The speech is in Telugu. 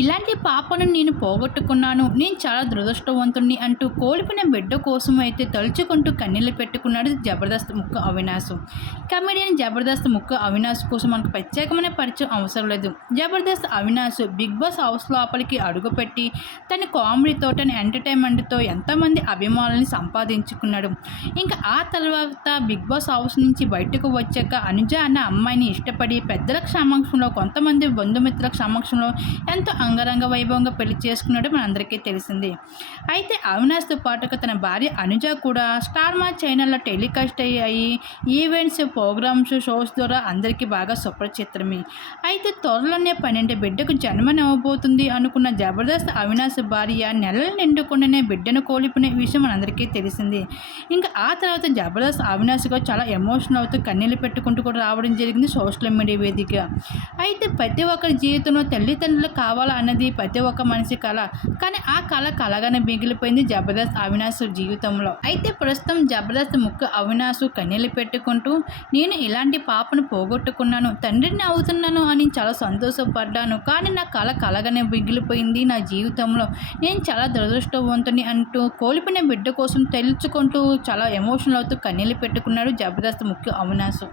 ఇలాంటి పాపను నేను పోగొట్టుకున్నాను. నేను చాలా దురదృష్టవంతుణ్ణి అంటూ కోల్పోయిన బిడ్డ కోసం అయితే తలుచుకుంటూ కన్నీళ్ళు పెట్టుకున్నాడు జబర్దస్త్ ముక్కు అవినాశ్ కమెడియన్ జబర్దస్త్ ముక్క అవినాశ్ కోసం మనకు ప్రత్యేకమైన పరిచయం అవసరం లేదు. Jabardasth Avinash Bigg Boss house లోపలికి అడుగుపెట్టి తన కామెడీతో తన ఎంటర్టైన్మెంట్తో ఎంతోమంది అభిమానులను సంపాదించుకున్నాడు. ఇంకా ఆ తర్వాత బిగ్ బాస్ హౌస్ నుంచి బయటకు వచ్చాక అనుజ అన్న అమ్మాయిని ఇష్టపడి పెద్దల సమక్షంలో కొంతమంది బంధుమిత్రుల సమక్షంలో ఎంతో అంగరంగ వైభవంగా పెళ్ళి చేసుకున్నాడు మనందరికీ తెలిసింది. అయితే అవినాష్తో పాటుగా తన భార్య అనుజ కూడా స్టార్ మా ఛానల్లో టెలికాస్ట్ అయ్యాయి. ఈవెంట్స్ ప్రోగ్రామ్స్ షోస్ ద్వారా అందరికీ బాగా సుప్రచిత్రమే అయితే త్వరలోనే పన్నెండు బిడ్డకు జన్మనివ్వబోతుంది అనుకున్న జబర్దస్త్ అవినాష్ భార్య నెలలు నిండుకుండానే బిడ్డను కోల్పోయిన విషయం మనందరికీ తెలిసింది. ఇంకా ఆ తర్వాత జబర్దస్త్ అవినాష్గా చాలా ఎమోషనల్ అవుతూ కన్నీళ్ళు పెట్టుకుంటూ కూడా రావడం జరిగింది సోషల్ మీడియా వేదిక. అయితే ప్రతి ఒక్కరి జీవితంలో తల్లిదండ్రులు కావాలా అన్నది ప్రతి ఒక్క మనిషి కళ కానీ ఆ కళ కలగానే మిగిలిపోయింది జబర్దస్త్ అవినాష్ జీవితంలో. అయితే ప్రస్తుతం జబర్దస్త్ ముక్కు అవినాష్ కన్నీళ్ళు పెట్టుకుంటూ నేను ఇలాంటి పాపను పోగొట్టుకున్నాను తండ్రిని అవుతున్నాను అని చాలా సంతోషపడ్డాను. కానీ నా కళ కలగానే మిగిలిపోయింది నా జీవితంలో. నేను చాలా దురదృష్టవంతుని అంటూ కోల్పోయిన బిడ్డ కోసం తెలుసుకుంటూ చాలా ఎమోషనల్ అవుతూ కన్నీళ్ళు పెట్టుకున్నాడు జబర్దస్త్ ముఖ్య అవినాశం